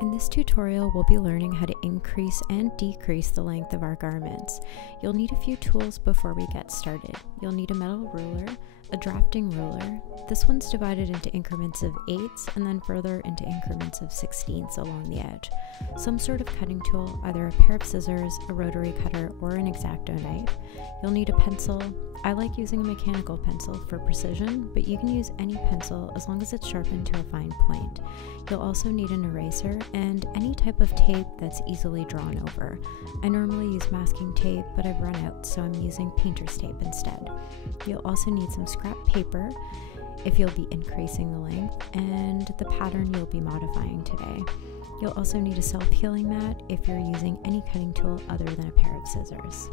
In this tutorial, we'll be learning how to increase and decrease the length of our garments. You'll need a few tools before we get started. You'll need a metal ruler, a drafting ruler. This one's divided into increments of 8ths and then further into increments of 16ths along the edge. Some sort of cutting tool, either a pair of scissors, a rotary cutter, or an X-Acto knife. You'll need a pencil. I like using a mechanical pencil for precision, but you can use any pencil as long as it's sharpened to a fine point. You'll also need an eraser and any type of tape that's easily drawn over. I normally use masking tape, but I've run out, so I'm using painter's tape instead. You'll also need some scrap paper if you'll be increasing the length, and the pattern you'll be modifying today. You'll also need a self-healing mat if you're using any cutting tool other than a pair of scissors.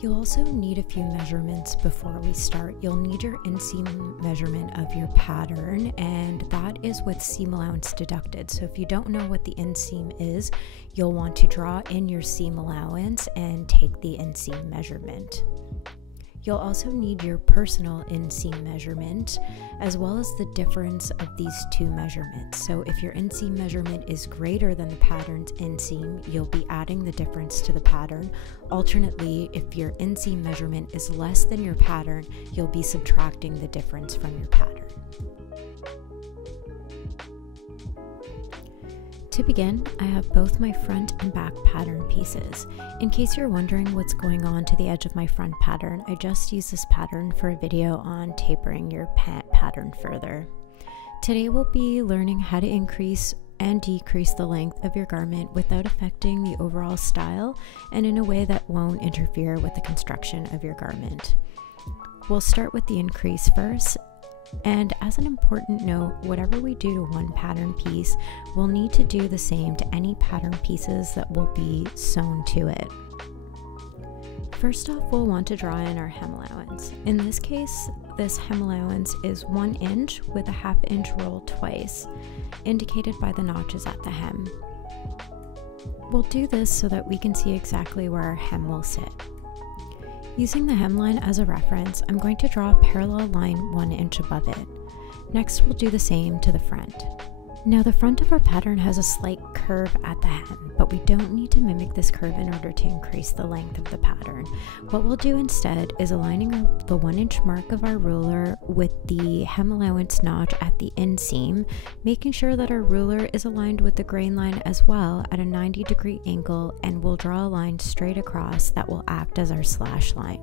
You'll also need a few measurements before we start. You'll need your inseam measurement of your pattern, and that is with seam allowance deducted. So if you don't know what the inseam is, you'll want to draw in your seam allowance and take the inseam measurement. You'll also need your personal inseam measurement, as well as the difference of these two measurements. So if your inseam measurement is greater than the pattern's inseam, you'll be adding the difference to the pattern. Alternately, if your inseam measurement is less than your pattern, you'll be subtracting the difference from your pattern. To begin, I have both my front and back pattern pieces. In case you're wondering what's going on to the edge of my front pattern, I just used this pattern for a video on tapering your pattern further. Today we'll be learning how to increase and decrease the length of your garment without affecting the overall style and in a way that won't interfere with the construction of your garment. We'll start with the increase first. And as an important note, whatever we do to one pattern piece, we'll need to do the same to any pattern pieces that will be sewn to it. First off, we'll want to draw in our hem allowance. In this case, this hem allowance is 1 inch with a 1/2 inch roll twice, indicated by the notches at the hem. We'll do this so that we can see exactly where our hem will sit. Using the hemline as a reference, I'm going to draw a parallel line 1 inch above it. Next, we'll do the same to the front. Now, the front of our pattern has a slight curve at the hem, but we don't need to mimic this curve in order to increase the length of the pattern. What we'll do instead is aligning the 1 inch mark of our ruler with the hem allowance notch at the inseam, making sure that our ruler is aligned with the grain line as well at a 90-degree angle, and we'll draw a line straight across that will act as our slash line.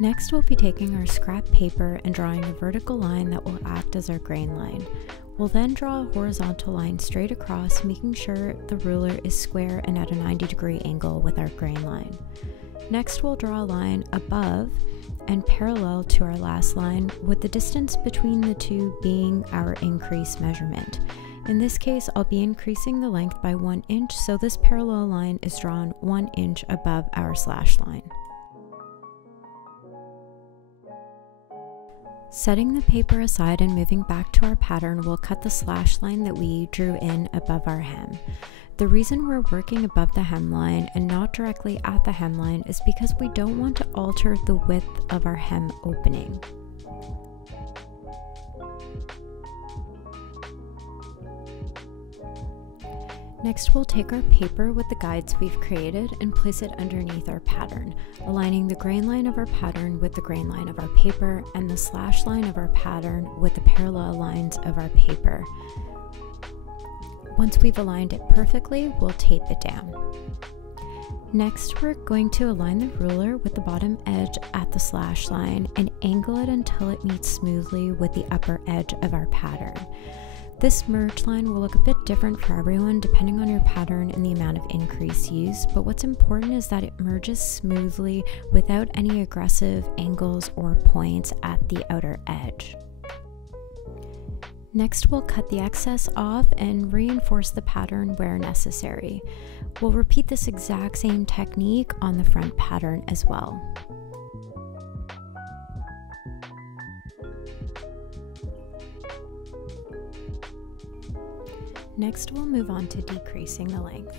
Next, we'll be taking our scrap paper and drawing a vertical line that will act as our grain line. We'll then draw a horizontal line straight across, making sure the ruler is square and at a 90-degree angle with our grain line. Next, we'll draw a line above and parallel to our last line, with the distance between the two being our increase measurement. In this case, I'll be increasing the length by 1 inch, so this parallel line is drawn 1 inch above our slash line. Setting the paper aside and moving back to our pattern, we'll cut the slash line that we drew in above our hem. The reason we're working above the hemline and not directly at the hemline is because we don't want to alter the width of our hem opening. Next, we'll take our paper with the guides we've created and place it underneath our pattern, aligning the grain line of our pattern with the grain line of our paper and the slash line of our pattern with the parallel lines of our paper. Once we've aligned it perfectly, we'll tape it down. Next, we're going to align the ruler with the bottom edge at the slash line and angle it until it meets smoothly with the upper edge of our pattern. This merge line will look a bit different for everyone depending on your pattern and the amount of increase used, but what's important is that it merges smoothly without any aggressive angles or points at the outer edge. Next, we'll cut the excess off and reinforce the pattern where necessary. We'll repeat this exact same technique on the front pattern as well. Next, we'll move on to decreasing the length.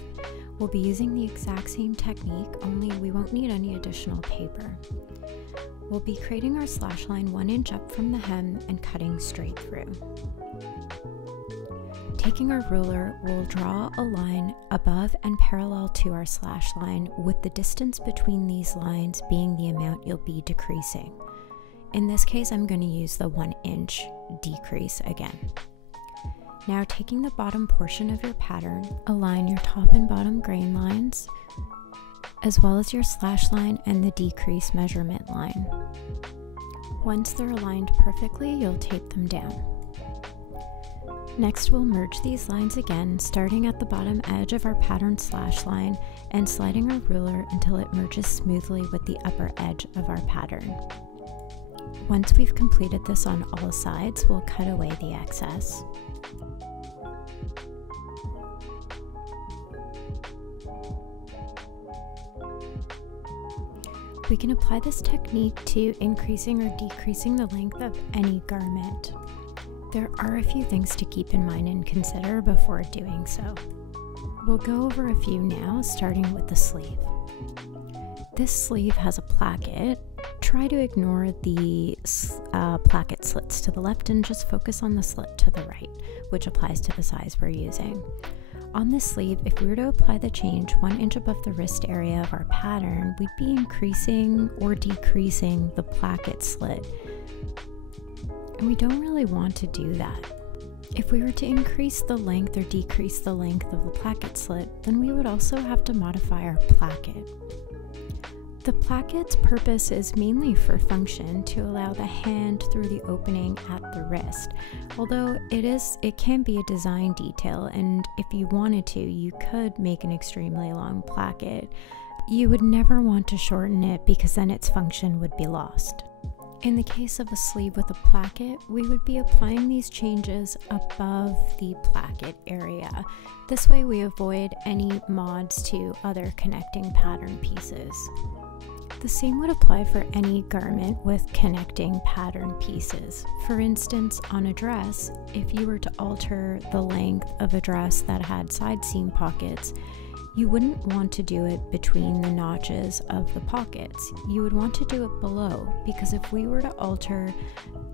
We'll be using the exact same technique, only we won't need any additional paper. We'll be creating our slash line 1 inch up from the hem and cutting straight through. Taking our ruler, we'll draw a line above and parallel to our slash line, with the distance between these lines being the amount you'll be decreasing. In this case, I'm going to use the 1 inch decrease again. Now, taking the bottom portion of your pattern, align your top and bottom grain lines, as well as your slash line and the decrease measurement line. Once they're aligned perfectly, you'll tape them down. Next, we'll merge these lines again, starting at the bottom edge of our pattern slash line and sliding our ruler until it merges smoothly with the upper edge of our pattern. Once we've completed this on all sides, we'll cut away the excess. We can apply this technique to increasing or decreasing the length of any garment. There are a few things to keep in mind and consider before doing so. We'll go over a few now, starting with the sleeve. This sleeve has a placket. Try to ignore the placket slits to the left and just focus on the slit to the right, which applies to the size we're using. On this sleeve, if we were to apply the change 1 inch above the wrist area of our pattern, we'd be increasing or decreasing the placket slit. And we don't really want to do that. If we were to increase the length or decrease the length of the placket slit, then we would also have to modify our placket. The placket's purpose is mainly for function, to allow the hand through the opening at the wrist. Although it can be a design detail, and if you wanted to, you could make an extremely long placket. You would never want to shorten it because then its function would be lost. In the case of a sleeve with a placket, we would be applying these changes above the placket area. This way we avoid any mods to other connecting pattern pieces. The same would apply for any garment with connecting pattern pieces. For instance, on a dress, if you were to alter the length of a dress that had side seam pockets, you wouldn't want to do it between the notches of the pockets. You would want to do it below, because if we were to alter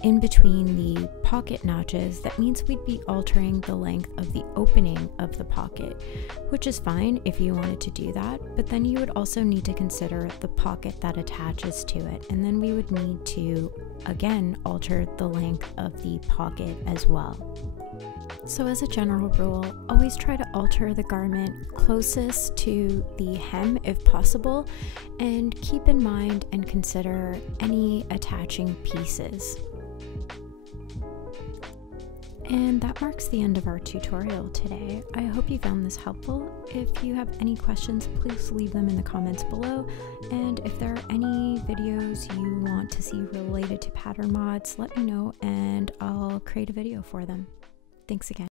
in between the pocket notches, that means we'd be altering the length of the opening of the pocket, which is fine if you wanted to do that, but then you would also need to consider the pocket that attaches to it, and then we would need to, again, alter the length of the pocket as well. So as a general rule, always try to alter the garment closest to the hem if possible, and keep in mind and consider any attaching pieces. And that marks the end of our tutorial today. I hope you found this helpful. If you have any questions, please leave them in the comments below. And if there are any videos you want to see related to pattern mods, let me know and I'll create a video for them. Thanks again.